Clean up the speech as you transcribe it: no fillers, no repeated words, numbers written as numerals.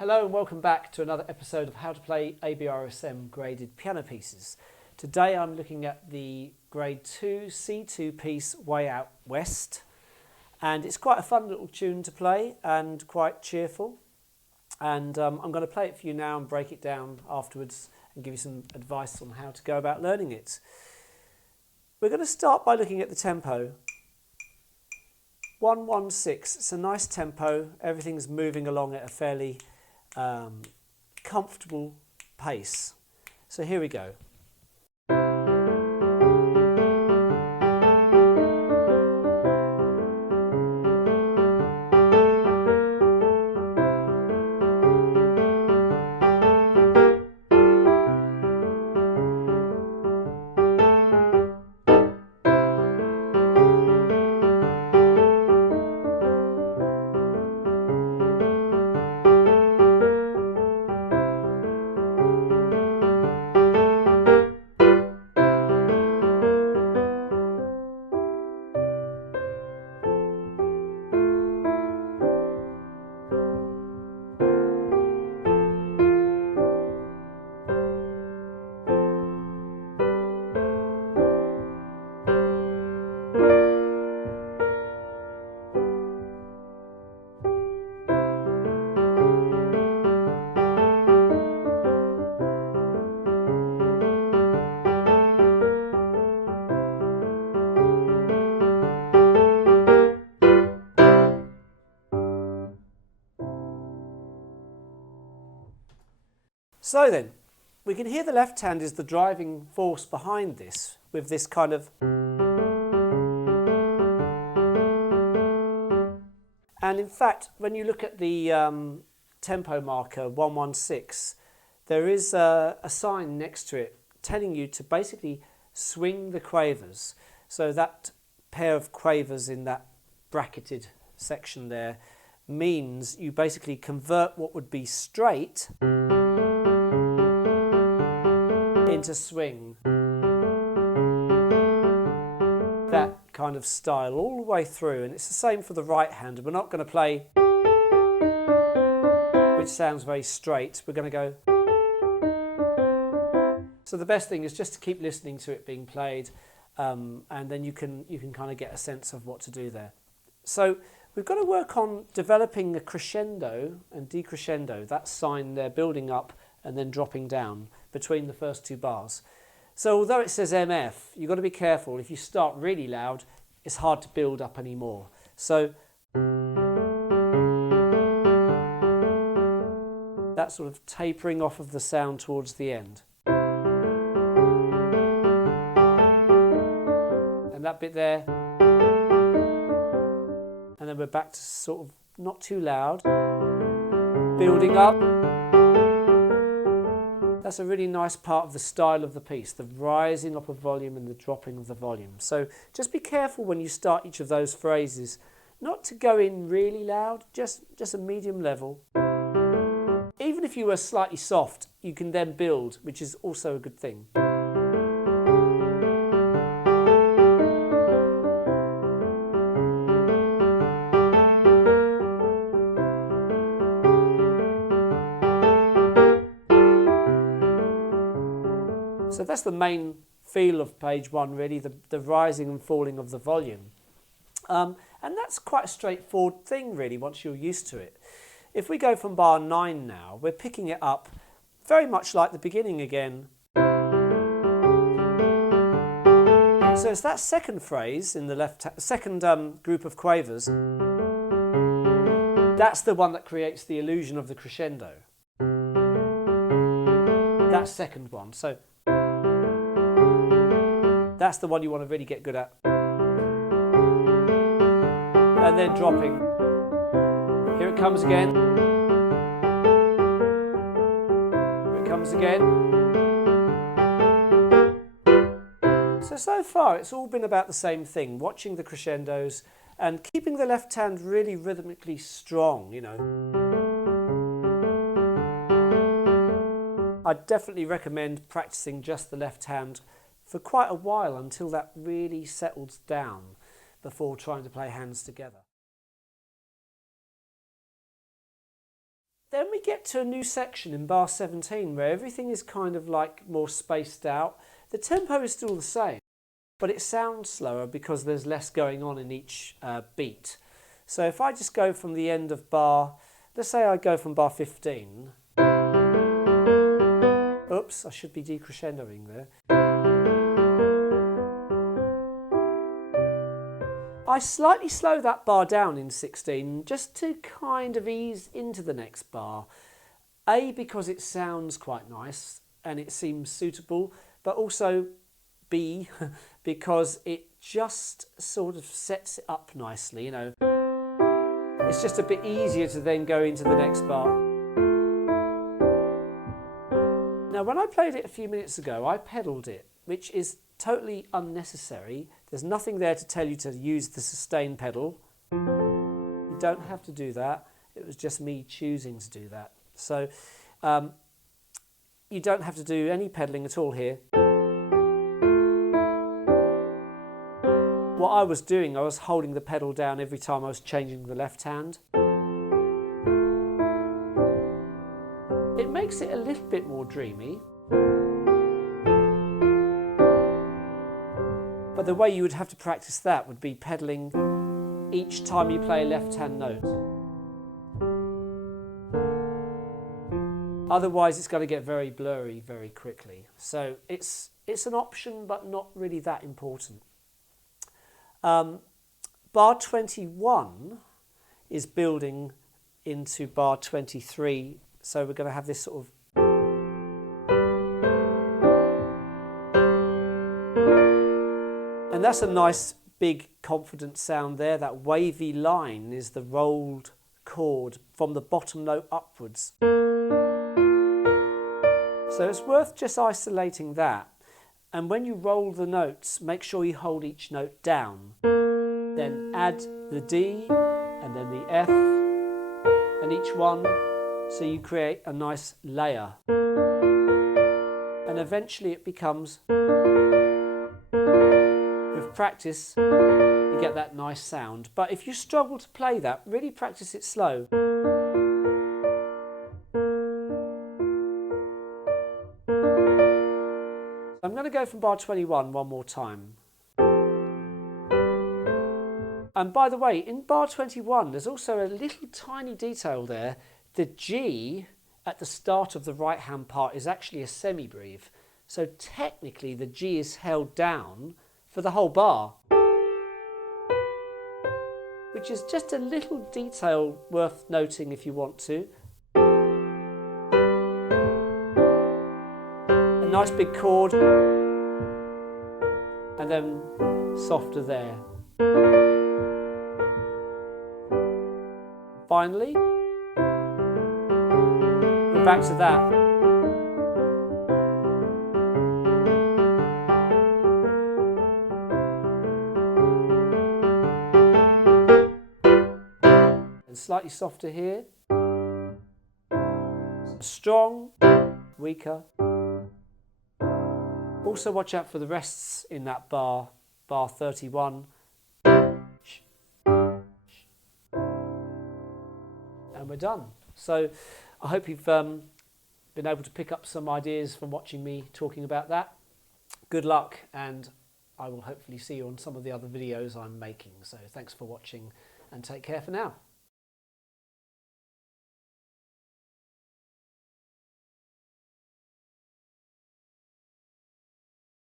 Hello and welcome back to another episode of How to Play ABRSM Graded Piano Pieces. Today I'm looking at the Grade 2 C2 piece Way Out West, and it's quite a fun little tune to play and quite cheerful, and I'm going to play it for you now and break it down afterwards and give you some advice on how to go about learning it. We're going to start by looking at the tempo. 1-1-6, it's a nice tempo, everything's moving along at a fairly comfortable pace. So here we go. So then, we can hear the left hand is the driving force behind this, with this kind of... And in fact, when you look at the tempo marker 1-1-6, there is a sign next to it telling you to basically swing the quavers. So that pair of quavers in that bracketed section there means you basically convert what would be straight into swing. That kind of style all the way through, and it's the same for the right hand. We're not going to play, which sounds very straight. We're going to go. So the best thing is just to keep listening to it being played, and then you can kind of get a sense of what to do there. So we've got to work on developing a crescendo and decrescendo, that sign there building up and then dropping down between the first two bars. So although it says MF, you've got to be careful. If you start really loud, it's hard to build up anymore. So that sort of tapering off of the sound towards the end. And that bit there. And then we're back to sort of not too loud. Building up. That's a really nice part of the style of the piece, the rising up of volume and the dropping of the volume. So just be careful when you start each of those phrases, not to go in really loud, just a medium level. Even if you were slightly soft, you can then build, which is also a good thing. So that's the main feel of page one, really, the rising and falling of the volume. And that's quite a straightforward thing, really, once you're used to it. If we go from bar 9 now, we're picking it up very much like the beginning again. So it's that second phrase in the left, second group of quavers. That's the one that creates the illusion of the crescendo. That second one. So that's the one you want to really get good at. And then dropping. Here it comes again. Here it comes again. So far it's all been about the same thing, watching the crescendos and keeping the left hand really rhythmically strong, you know. I'd definitely recommend practicing just the left hand for quite a while until that really settles down before trying to play hands together. Then we get to a new section in bar 17 where everything is kind of like more spaced out. The tempo is still the same, but it sounds slower because there's less going on in each beat. So if I just go from the end of bar, let's say I go from bar 15. Oops, I should be decrescendoing there. I slightly slow that bar down in 16 just to kind of ease into the next bar. A, because it sounds quite nice and it seems suitable, but also B, because it just sort of sets it up nicely, you know. It's just a bit easier to then go into the next bar. Now, when I played it a few minutes ago, I pedalled it, which is totally unnecessary. There's nothing there to tell you to use the sustain pedal. You don't have to do that. It was just me choosing to do that. So you don't have to do any pedaling at all here. What I was doing, I was holding the pedal down every time I was changing the left hand. It makes it a little bit more dreamy. But the way you would have to practice that would be pedaling each time you play a left-hand note. Otherwise, it's going to get very blurry very quickly. So it's an option, but not really that important. Bar 21 is building into bar 23. So we're going to have this sort of and that's a nice big confident sound there. That wavy line is the rolled chord from the bottom note upwards. So it's worth just isolating that. And when you roll the notes, make sure you hold each note down. Then add the D and then the F and each one, so you create a nice layer. And eventually it becomes, with practice, you get that nice sound. But if you struggle to play that, really practice it slow. I'm going to go from bar 21 one more time. And by the way, in bar 21, there's also a little tiny detail there. The G at the start of the right-hand part is actually a semi-breve. So technically, the G is held down for the whole bar, which is just a little detail worth noting if you want to. A nice big chord, and then softer there. Finally, we're back to that. And slightly softer here. Strong, weaker. Also watch out for the rests in that bar, bar 31. And we're done. So I hope you've been able to pick up some ideas from watching me talking about that. Good luck, and I will hopefully see you on some of the other videos I'm making. So thanks for watching and take care for now.